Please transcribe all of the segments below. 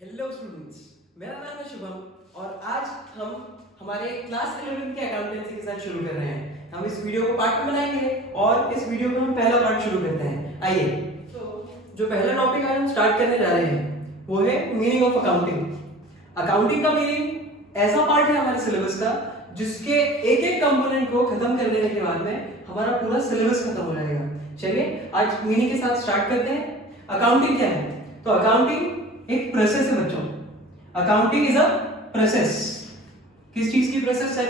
Hello students, मेरा नाम है शुभम और आज हम हमारे क्लास 11 के अकाउंटेंसी के साथ शुरू कर रहे हैं। हम इस वीडियो को पार्ट में बनाएंगे और इस वीडियो में हम पहला पार्ट शुरू करते हैं। आइए, तो जो पहला टॉपिक आज हम स्टार्ट करने जा रहे हैं वो है मीनिंग ऑफ अकाउंटिंग। अकाउंटिंग का मीनिंग ऐसा पार्ट है हमारे सिलेबस का जिसके एक एक कंपोनेंट को खत्म कर देने के बाद में हमारा पूरा सिलेबस खत्म हो जाएगा। चलिए आज मीनिंग के साथ स्टार्ट करते हैं। अकाउंटिंग क्या है? तो अकाउंटिंग एक प्रोसेस है बच्चों। Accounting is a process. किस चीज की प्रोसेस है?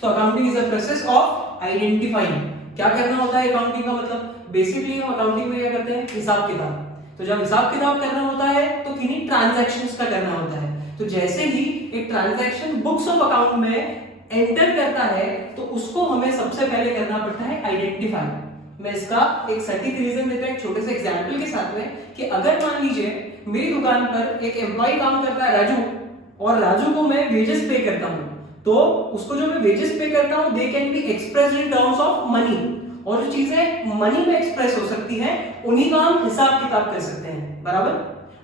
तो accounting is a process of identifying. क्या करना होता है अकाउंटिंग का मतलब? बेसिकली हम अकाउंटिंग में क्या करते हैं? हिसाब किताब। तो जब हिसाब किताब करना होता है तो किन्हीं ट्रांजैक्शंस का करना होता है। तो जैसे ही एक ट्रांजैक्शन बुक्स ऑफ अकाउंट में एंटर करता है तो उसको हमें सबसे पहले करना पड़ता है आइडेंटिफाई। मैं इसका एक सटीक रीजन देता हूं एक छोटे से एग्जांपल के साथ में कि अगर मान लीजिए मेरी दुकान पर एक एम्प्लॉय काम करता है राजू, और राजू को मैं वेजेस पे करता हूं, तो उसको जो मैं वेजेस पे करता हूं they can be expressed in terms of money, और जो चीजें मनी में एक्सप्रेस हो सकती हैं उन्हीं का हम हिसाब किताब कर सकते हैं, बराबर।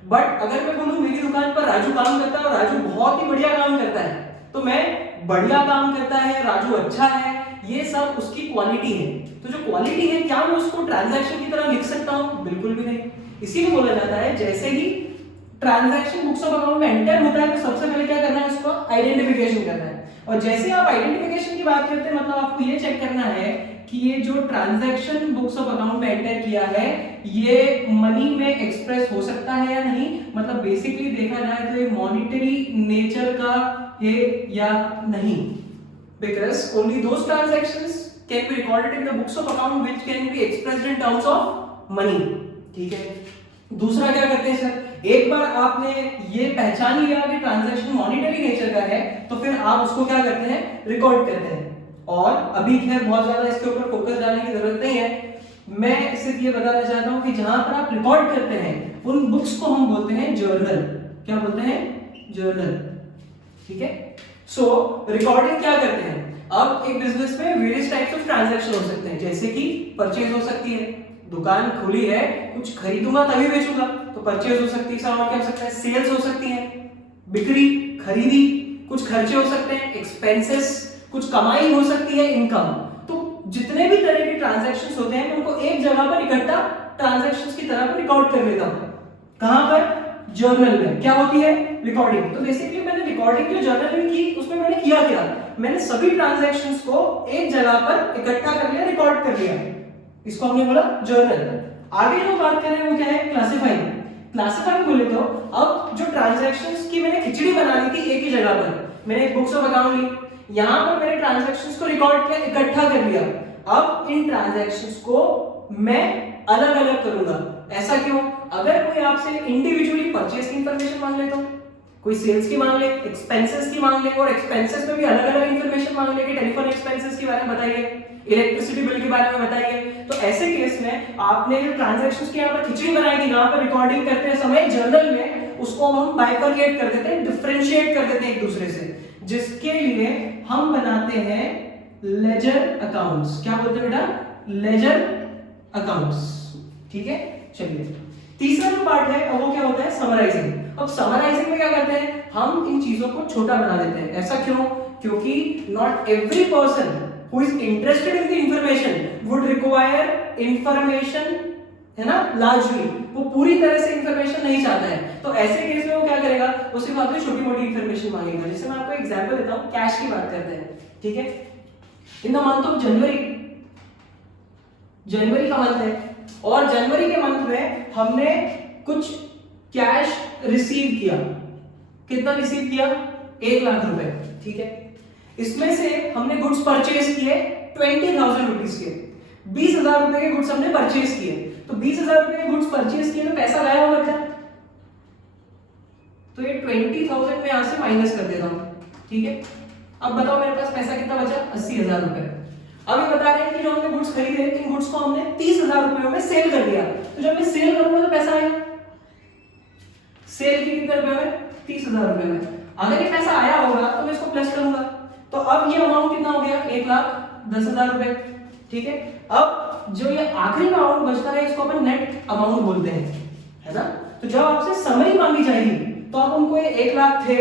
बट अगर मैं बोलूं मेरी दुकान पर राजू काम करता है और राजू बहुत ही बढ़िया काम करता है, तो मैं बढ़िया काम करता है, राजू अच्छा है, ये सब उसकी क्वालिटी है। तो जो क्वालिटी है क्या मैं उसको ट्रांजैक्शन की तरह लिख सकता हूं? बिल्कुल भी नहीं। इसीलिए बोला जाता है जैसे ही ट्रांजैक्शन बुक्स ऑफ अकाउंट में एंटर होता है तो सबसे पहले क्या करना है? उसको आइडेंटिफिकेशन करना है। और जैसे आप आइडेंटिफिकेशन की बात करते हैं मतलब आपको ये चेक करना है कि ये जो ट्रांजैक्शन बुक्स ऑफ अकाउंट में एंटर किया है ये मनी में एक्सप्रेस हो सकता है या नहीं। मतलब बेसिकली देखा जाए तो ये मॉनेटरी नेचर का है या नहीं, because only those transactions can be recorded in the books of account which can be expressed in terms of money। ठीक है। दूसरा क्या करते हैं सर? एक बार आपने ये पहचान लिया कि ट्रांजैक्शन मॉनेटरी नेचर का है तो फिर आप उसको क्या करते हैं? रिकॉर्ड करते हैं। और अभी खैर बहुत ज्यादा इसके ऊपर फोकस डालने की जरूरत नहीं है। मैं सिर्फ ये बताना चाहता हूं कि जहां पर आप रिकॉर्ड करते हैं उन बुक्स को हम बोलते हैं जर्नल। क्या बोलते हैं? जर्नल। ठीक है। सो रिकॉर्डिंग क्या करते हैं? अब एक बिजनेस में वेरियस टाइप्स ऑफ ट्रांजैक्शन हो सकते हैं, जैसे कि परचेज हो सकती है, दुकान खुली है कुछ खरीदूंगा तभी बेचूंगा तो परचेज हो सकती है। सामान क्या हो सकता है? सेल्स हो सकती है, बिक्री, खरीदी। कुछ खर्चे हो सकते हैं, एक्सपेंसेस। कुछ कमाई हो सकती है, इनकम। तो जितने भी तरह के ट्रांजैक्शंस होते हैं मैं उनको एक जगह पर इकट्ठा ट्रांजैक्शंस की तरह रिकॉर्ड कर लेता हूं। कहां पर? जर्नल में। क्या होती है? रिकॉर्डिंग। तो बेसिकली मैंने रिकॉर्डिंग जो जर्नल में की उसमें मैंने किया क्या? मैंने सभी ट्रांजैक्शंस को एक जगह पर इकट्ठा कर लिया, रिकॉर्ड कर लिया। इसको हमने बोला जर्नल। आगे जो बात कर रहे हैं वो क्या है? क्लासिफाइंग। क्लासिफाइंग बोले तो अब जो ट्रांजैक्शंस की मैंने खिचड़ी बना ली थी एक ही जगह पर, मैंने बुक्स ऑफ अकाउंट ली, यहां पर मैंने ट्रांजैक्शंस को रिकॉर्ड किया, इकट्ठा कर लिया। अब इन ट्रांजैक्शंस को मैं अलग अलग करूंगा। ऐसा क्यों? अगर कोई आपसे इंडिविजुअली परचेज की इंफॉर्मेशन मांग ले तो कोई सेल्स की मांग ले, एक्सपेंसेस की मांग ले, और एक्सपेंसेस में भी अलग अलग इंफॉर्मेशन मांग ले कि टेलीफोन एक्सपेंसेस के बारे में बताइए, इलेक्ट्रिसिटी बिल के बारे में बताइए, तो ऐसे केस में आपने जो ट्रांजैक्शंस की यहाँ पर खिचड़ी बनाई थी यहाँ पर रिकॉर्डिंग करते समय जर्नल में, उसको हम बाइफरकेट कर देते हैं, डिफरेंशिएट कर देते हैं एक दूसरे से, जिसके लिए हम बनाते हैं लेजर अकाउंट्स। क्या बोलते हैं बेटा? Ledger accounts. ठीक है। चलिए तीसरा जो पार्ट है वो क्या होता है? समराइजिंग। अब समराइजिंग में क्या करते हैं? हम इन चीजों को छोटा बना देते हैं। ऐसा क्यों? क्योंकि not every person who is interested in the information would require information, है ना, लार्जली। वो पूरी तरह से इंफॉर्मेशन नहीं चाहता है, तो ऐसे केस में वो क्या करेगा? वो सिर्फ आपसे छोटी मोटी इंफॉर्मेशन मांगेगा। जैसे मैं आपको एग्जांपल देता हूं, कैश की बात करते हैं। ठीक है। In the month of January, जनवरी का मंथ है और जनवरी के मंथ में हमने कुछ कैश रिसीव किया। कितना रिसीव किया? 1 लाख रुपए। ठीक है। इसमें से हमने गुड्स परचेज किए 20,000 रुपीज के। 20,000 रुपए के गुड्स हमने परचेज किए, तो 20,000 रुपए के गुड्स परचेज किए तो पैसा गायब हो गया। तो ये 20,000 में यहां से माइनस कर देता हूं। ठीक है। अब बताओ मेरे पास पैसा कितना बचा? 80,000 रुपए। अब ये बता रहे हैं कि जो हमने गुड्स खरीदे इन गुड्स को हमने 30,000 रुपयों में सेल कर दिया। तो जब मैं सेल करूंगा तो पैसा आएगा। सेल की कितने रुपए में? 30,000 रुपए में। अगर ये पैसा आया होगा तो मैं इसको प्लस करूंगा, तो अब ये अमाउंट कितना हो गया? 1,10,000 रुपए। ठीक है। अब जो ये आखिरी अमाउंट बचता है इसको अपन नेट अमाउंट बोलते हैं, है ना। तो जब आपसे समरी मांगी जाएगी तो आप उनको 1 लाख थे,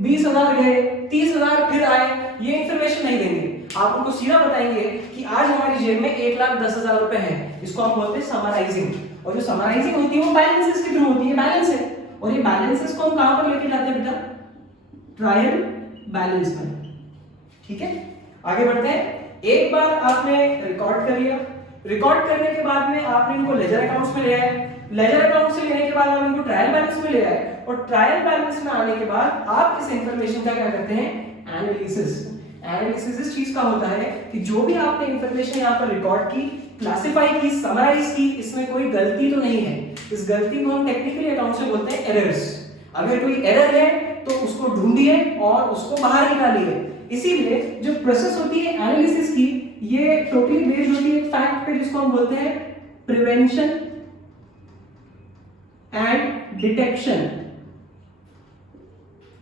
20,000 गए, 30,000 फिर आए, ये इंफॉर्मेशन नहीं देंगे। आप उनको सीधा बताएंगे कि आज हमारी जेब में 1,10,000 रुपए है। इसको हम बोलते हैं समराइजिंग। और जो समराइजिंग होती है वो बैलेंसेस के थ्रू होती है, बैलेंस है। और ये बैलेंसेस को हम कहां पर लेके जाते हैं बेटा? ट्रायल बैलेंस में। ठीक है, आगे बढ़ते हैं। एक बार आपने रिकॉर्ड कर लिया, रिकॉर्ड करने के बाद में आपने इनको लेजर अकाउंट्स में ले आए, लेजर अकाउंट से लेने के बाद आप इनको ट्रायल बैलेंस में ले आए, और ट्रायल बैलेंस में आने के बाद आप इस इंफॉर्मेशन का क्या करते हैं? एनालिसिस। एनालिसिस इस चीज का होता है कि जो भी आपने इंफॉर्मेशन यहाँ पर रिकॉर्ड की, क्लासिफाई की, समराइज की, इसमें कोई गलती तो नहीं है। इस गलती को हम टेक्निकली अकाउंट से बोलते हैं एरर्स। अगर कोई एरर है तो उसको ढूंढिए और उसको बाहर निकालिए। इसीलिए जो प्रोसेस होती है एनालिसिस की, ये टोटली बेस्ड होती है एक फैक्ट पे जिसको हम बोलते हैं prevention and detection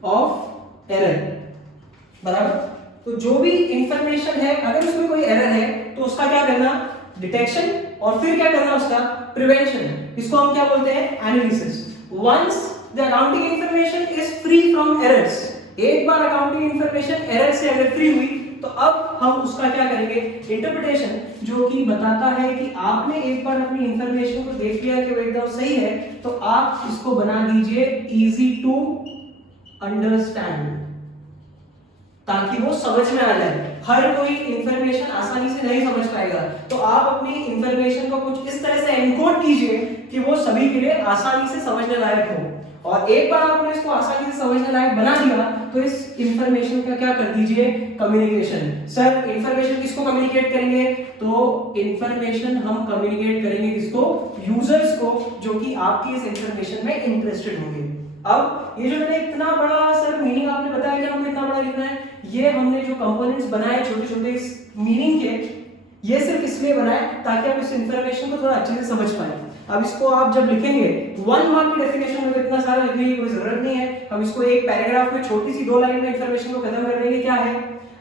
of error. बराबर? तो जो भी इंफॉर्मेशन है, अगर उसमें कोई एरर है तो उसका क्या करना? डिटेक्शन, और फिर क्या करना? उसका प्रिवेंशन। इसको हम क्या बोलते हैं? Analysis. Once the accounting information is free from errors, एक बार अकाउंटिंग इंफॉर्मेशन एरर से अगर फ्री हुई तो अब हम उसका क्या करेंगे? इंटरप्रिटेशन, जो कि बताता है कि आपने एक बार अपनी इंफॉर्मेशन को देख लिया कि वो एकदम सही है, तो आप इसको बना दीजिए इजी टू अंडरस्टैंड, ताकि वो समझ में आ जाए। हर कोई इंफॉर्मेशन आसानी से नहीं समझ पाएगा, तो आप अपनी इंफॉर्मेशन को कुछ इस तरह से एनकोड कीजिए कि वो सभी के लिए आसानी से समझने लायक हो। और एक बार आपने इसको आसानी से समझने लायक बना दिया तो इस इंफॉर्मेशन का क्या कर दीजिए? कम्युनिकेशन। सर इंफॉर्मेशन किसको कम्युनिकेट करेंगे? तो इंफॉर्मेशन हम कम्युनिकेट करेंगे किसको? यूजर्स को, जो कि आपकी इस इंफॉर्मेशन में इंटरेस्टेड होंगे। अब ये जो मैंने इतना बड़ा सर मीनिंग आपने बताया कि हमको इतना बड़ा लिखना है, ये हमने जो कंपोनेंट्स बनाए छोटे छोटे इस मीनिंग के, ये सिर्फ इसलिए बनाए ताकि आप इस इंफॉर्मेशन को थोड़ा अच्छे से समझ पाए। अब इसको आप जब लिखेंगे 1 मार्क की डेफिनेशन में, तो इतना सारा लिखने की कोई जरूरत नहीं है। हम इसको एक पैराग्राफ में छोटी सी 2 लाइन में इंफॉर्मेशन को खत्म कर देंगे। क्या है?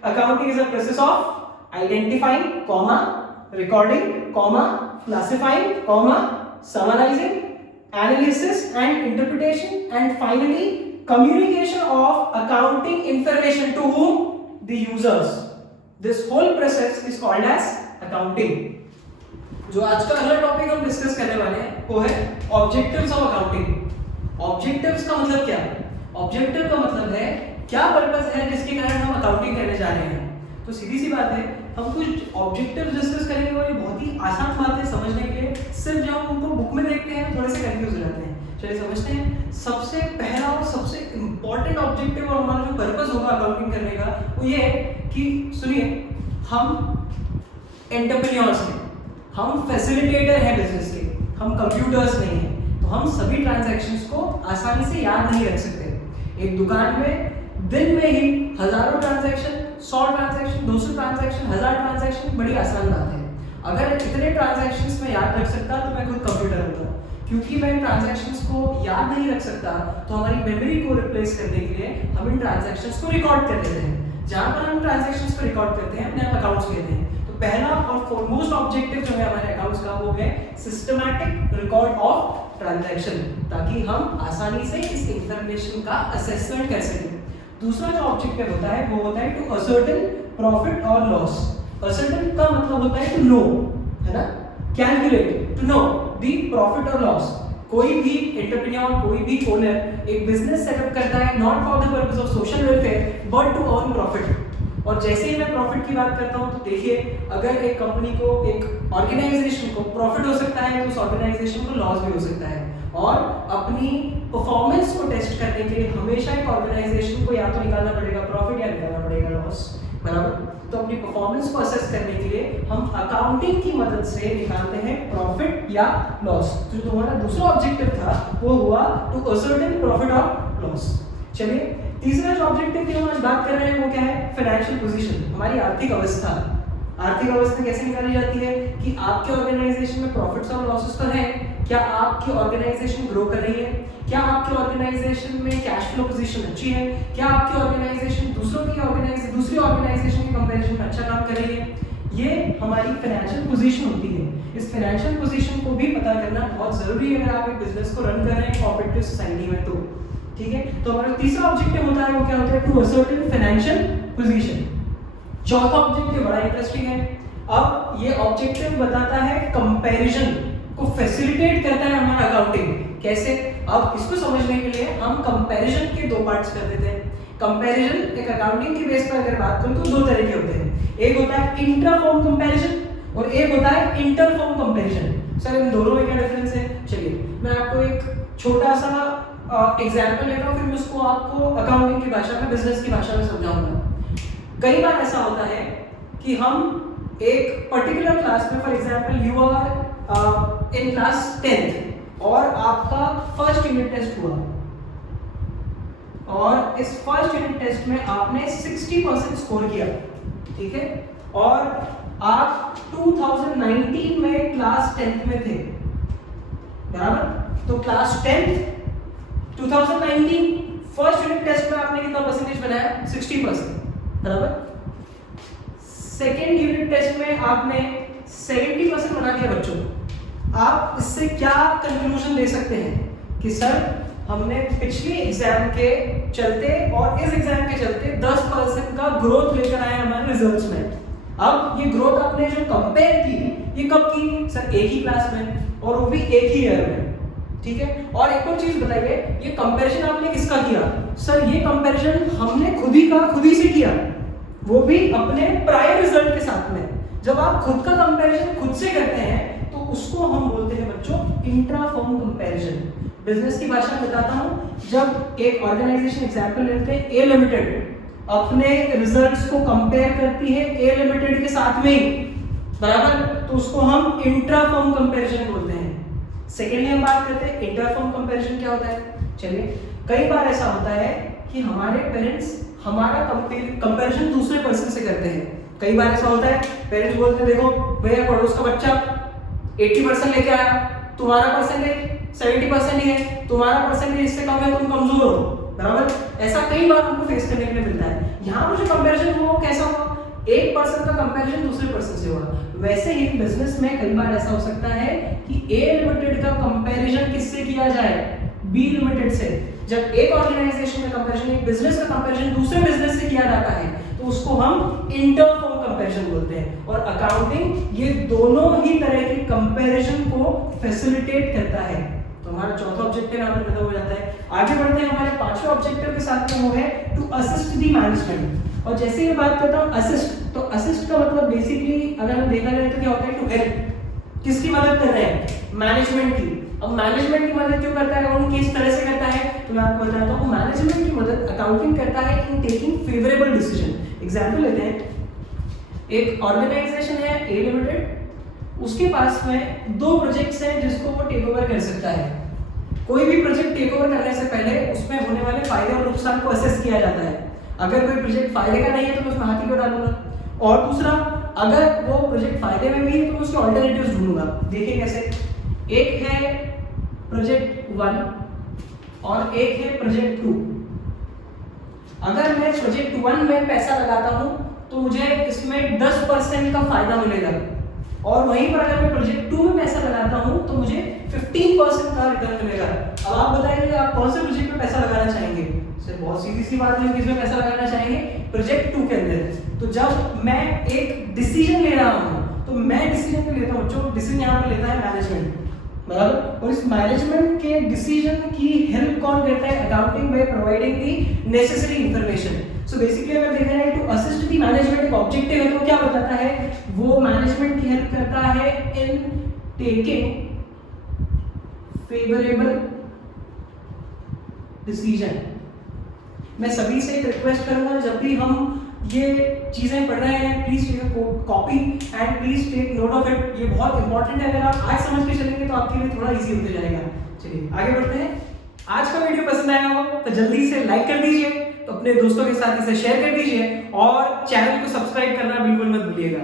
Accounting is a process of identifying, recording, classifying, summarising, analysis and interpretation, and finally communication of accounting information to whom? The users. This whole process is called as accounting. जो आज का अगला टॉपिक हम डिस्कस करने वाले हैं वो है ऑब्जेक्टिव्स ऑफ अकाउंटिंग। ऑब्जेक्टिव्स का मतलब क्या? ऑब्जेक्टिव का मतलब है क्या पर्पस है जिसके कारण हम अकाउंटिंग करने जा रहे हैं। तो सीधी सी बात है, हम कुछ ऑब्जेक्टिव डिस्कस करेंगे और ये बहुत ही आसान बात है समझने के लिए। सिर्फ जब हम उनको बुक में देखते हैं थोड़े से कंफ्यूज हो जाते हैं। चलिए समझते हैं। सबसे पहला और सबसे इंपॉर्टेंट ऑब्जेक्टिव और हमारा जो पर्पस होगा अकाउंटिंग करने का वो ये है कि सुनिए, हम एंटरप्रेन्योर्स हैं, हम फैसिलिटेटर हैं बिजनेस के, हम कंप्यूटर्स नहीं हैं। तो हम सभी ट्रांजैक्शंस को आसानी से याद नहीं रख सकते। एक दुकान में दिन में ही हजारों ट्रांजैक्शन, 100 ट्रांजैक्शन, 200 ट्रांजैक्शन, 1000 ट्रांजैक्शन बड़ी आसान बात है। अगर इतने ट्रांजैक्शंस में याद रख सकता तो मैं खुद कंप्यूटर होता। क्योंकि मैं ट्रांजैक्शंस को याद नहीं रख सकता, तो हमारी मेमोरी को रिप्लेस करने के लिए हम इन ट्रांजैक्शंस को रिकॉर्ड कर लेते हैं। जहां पर हम ट्रांजैक्शंस को रिकॉर्ड करते हैं अपने अकाउंट्स कहते हैं। तो पहला और फॉरमोस्ट ऑब्जेक्टिव जो है हमारे अकाउंट्स का वो है सिस्टमैटिक रिकॉर्ड ऑफ ट्रांजैक्शन, ताकि हम आसानी से इस इंफॉर्मेशन का असेसमेंट कर सकें। दूसरा जो ऑब्जेक्टिव होता है वो होता है टू असर्टेन प्रॉफिट और लॉस। असर्टेन का मतलब होता है टू नो, है ना, calculate, to know the profit और लॉस। कोई भी एंटरप्रेन्योर, कोई भी ओनर एक बिजनेस सेटअप करता है not for the purpose of social welfare but to earn profit. और जैसे ही मैं प्रॉफिट की बात करता हूं तो देखिए, अगर एक कंपनी को, एक ऑर्गेनाइजेशन को प्रॉफिट हो सकता है तो उस ऑर्गेनाइजेशन को लॉस भी हो सकता है। और अपनी परफॉर्मेंस को टेस्ट करने के लिए हमेशा एक ऑर्गेनाइजेशन को या तो निकालना पड़ेगा प्रॉफिट या निकालना पड़ेगा लॉस, बराबर। तो अपनी परफॉर्मेंस को असेस करने के लिए हम अकाउंटिंग की मदद से निकालते हैं प्रॉफिट या लॉस। जो तुम्हारा दूसरा ऑब्जेक्टिव था वो हुआ टू असर्टेन प्रॉफिट और लॉस। चलिए, तीसरा जो ऑब्जेक्टिव की हम आज बात कर रहे हैं वो क्या है? फाइनेंशियल पोजीशन, हमारी आर्थिक अवस्था। आर्थिक अवस्था कैसे निकाली जाती है कि आपके ऑर्गेनाइजेशन में प्रॉफिट्स और लॉसेस तो है, क्या आपकी ऑर्गेनाइजेशन ग्रो कर रही है, क्या आपकी ऑर्गेनाइजेशन में कैश फ्लो पोजीशन अच्छी है, क्या आपकी ऑर्गेनाइजेशन दूसरी ऑर्गेनाइजेशन की कंपैरिजन में अच्छा काम कर रही है। ये हमारी फाइनेंशियल पोजीशन होती है। इस फाइनेंशियल पोजीशन को भी पता करना बहुत जरूरी है अगर आप एक बिजनेस को रन कर रहे हैं कोऑपरेटिव सोसाइटी में। तो ठीक है, तो हमारा तीसरा ऑब्जेक्टिव होता है वो क्या होता है, टू असर्टेन फाइनेंशियल पोजीशन। चौथा ऑब्जेक्टिव बड़ा इंटरेस्टिंग है। अब ये ऑब्जेक्टिव बताता है कंपैरिजन को फैसिलिटेट करता है हमारा अकाउंटिंग। कैसे? अब इसको समझने के लिए हम कंपैरिजन के दो पार्ट्स कर देते हैं। कंपैरिजन एक अकाउंटिंग के बेस पर अगर बात करूं तो दो तरह के होते हैं, एक होता है इंट्रा फर्म कंपैरिजन और एक होता है इंटर फर्म कंपैरिजन। सर इन दोनों में क्या डिफरेंस है? चलिए मैं आपको एक छोटा सा एग्जांपल लेता हूं, फिर मैं उसको आपको अकाउंटिंग की भाषा में, बिजनेस की भाषा में समझाऊंगा। कई बार ऐसा होता है कि हम एक पर्टिकुलर क्लास में, for example you are in class 10th और आपका फर्स्ट यूनिट टेस्ट हुआ और इस फर्स्ट यूनिट टेस्ट में आपने 60% स्कोर किया, ठीक है, और आप 2019 में क्लास 10th में थे, बराबर। तो class 10th 2019 first unit test में आपने कितना परसेंटेज बनाया? 60%, बराबर। सेकेंड यूनिट टेस्ट में आपने 70% बना दिया बच्चों। आप इससे क्या कंक्लूजन ले सकते हैं कि सर हमने पिछले एग्जाम के चलते और इस एग्जाम के चलते 10% का ग्रोथ लेकर आए हमारे रिजल्ट्स में। अब ये ग्रोथ आपने जो कंपेयर की, ये कब की? सर एक ही क्लास में और वो भी एक ही ईयर में, ठीक है। और एक और चीज बताइए, ये कंपैरिजन आपने किसका किया? सर ये कंपैरिजन हमने खुद ही से किया, वो भी अपने प्रायर रिजल्ट के साथ में। जब आप खुद का कंपैरिजन खुद से करते हैं तो उसको हम बोलते हैं बच्चों इंट्रा फर्म कंपैरिजन। बिजनेस की भाषा में बताता हूं, जब एक ऑर्गेनाइजेशन एग्जांपल लेते हैं, ए लिमिटेड अपने रिजल्ट्स को कंपेयर करती है ए लिमिटेड के साथ में, बराबर, तो उसको हम इंट्रा फर्म कंपैरिजन बोलते हैं। सेकेंडली हम बात करते हैं इंटर फर्म कंपैरिजन क्या होता है। चलिए कई बार ऐसा होता है कि हमारे पेरेंट्स हमारा कंपैरिजन दूसरे पर्सन से करते हैं। कई बार ऐसा होता है पेरेंट्स बोलते हैं देखो भैया पड़ोस का बच्चा 80% लेके आया, तुम्हारा परसेंटेज 70% ही है, तुम्हारा परसेंटेज इससे कम है, तुम कमजोर हो, बराबर। ऐसा कई बार हमको फेस करने के लिए मिलता है। यहाँ पर जो कंपैरिजन हुआ वो कैसा हुआ? एक पर्सन का कंपैरिजन दूसरे पर्सन से हुआ। वैसे ही बिजनेस में कई बार ऐसा हो सकता है कि ए लिमिटेड का कंपैरिजन किससे किया जाए? बी लिमिटेड से। जब एक ऑर्गेनाइजेशन का कंपैरिजन, एक बिजनेस का कंपैरिजन दूसरे बिजनेस से किया जाता है तो उसको हम इंटर फर्म कंपैरिजन बोलते हैं। और अकाउंटिंग ये दोनों ही तरह के कंपैरिजन को फैसिलिटेट करता है। तो हमारा चौथा ऑब्जेक्टिव यहाँ पर खत्म हो जाता है। आगे बढ़ते हैं हमारे पांचवें ऑब्जेक्टिव के साथ में, वो है टू असिस्ट द मैनेजमेंट। और जैसे ही बात करता हूँ असिस्ट, तो असिस्ट का मतलब बेसिकली अगर हम देखा जाए तो क्या होता है? To help. किसकी मदद कर रहे हैं? मैनेजमेंट की। अब मैनेजमेंट की मदद क्यों करता है? अकाउंटिंग किस तरह से करता है तो मैं आपको बताता हूँ। मैनेजमेंट की मदद अकाउंटिंग करता है in taking favourable decision. Example लेते हैं, एक ऑर्गेनाइजेशन है ए लिमिटेड, उसके पास में दो प्रोजेक्ट्स हैं जिसको वो टेक ओवर कर सकता है। कोई भी प्रोजेक्ट टेक ओवर करने से पहले उसमें होने वाले फायदे और नुकसान को असेस किया जाता है। अगर कोई प्रोजेक्ट फायदे का नहीं है तो मैं उसमें हाथ ही क्यों डालूंगा, और दूसरा अगर वो प्रोजेक्ट फायदे में भी है तो मैं उसके ऑल्टरनेटिव्स ढूंढूंगा। देखिए कैसे, एक है प्रोजेक्ट 1 और एक है प्रोजेक्ट 2। अगर मैं प्रोजेक्ट 1 में पैसा लगाता हूं तो मुझे इसमें 10% का फायदा मिलेगा, और वहीं पर अगर मैं प्रोजेक्ट 2 में पैसा लगाता हूं तो मुझे 15% का रिटर्न मिलेगा। अब आप बताइए आप कौन से प्रोजेक्ट में पैसा लगाना चाहेंगे? सर बहुत सीधी सी बात है, किसमें पैसा लगाना चाहेंगे? प्रोजेक्ट 2 के अंदर। तो जब मैं एक डिसीजन ले रहा हूं तो मैं डिसीजन पे लेता हूं, जो डिसीजन यहाँ पर लेता है मैनेजमेंट, बराबर। और इस मैनेजमेंट के डिसीजन की हेल्प कौन करता है? Accounting by providing the necessary information. So basically अगर देखा जाए टू असिस्ट द मैनेजमेंट एक ऑब्जेक्टिव है, तो क्या बताता है? वो मैनेजमेंट की हेल्प करता है इन टेकिंग फेवरेबल डिसीजन। मैं सभी से एक रिक्वेस्ट करूंगा, जब भी हम ये चीजें पढ़ रहे हैं please take a copy and please take note of it. ये बहुत इंपॉर्टेंट है, अगर आप आज समझ के चलेंगे तो आपके लिए थोड़ा इजी होते जाएगा। चलिए आगे बढ़ते हैं। आज का वीडियो पसंद आया हो तो जल्दी से लाइक कर दीजिए, तो अपने दोस्तों के साथ इसे शेयर कर दीजिए और चैनल को सब्सक्राइब करना बिल्कुल मत भूलिएगा।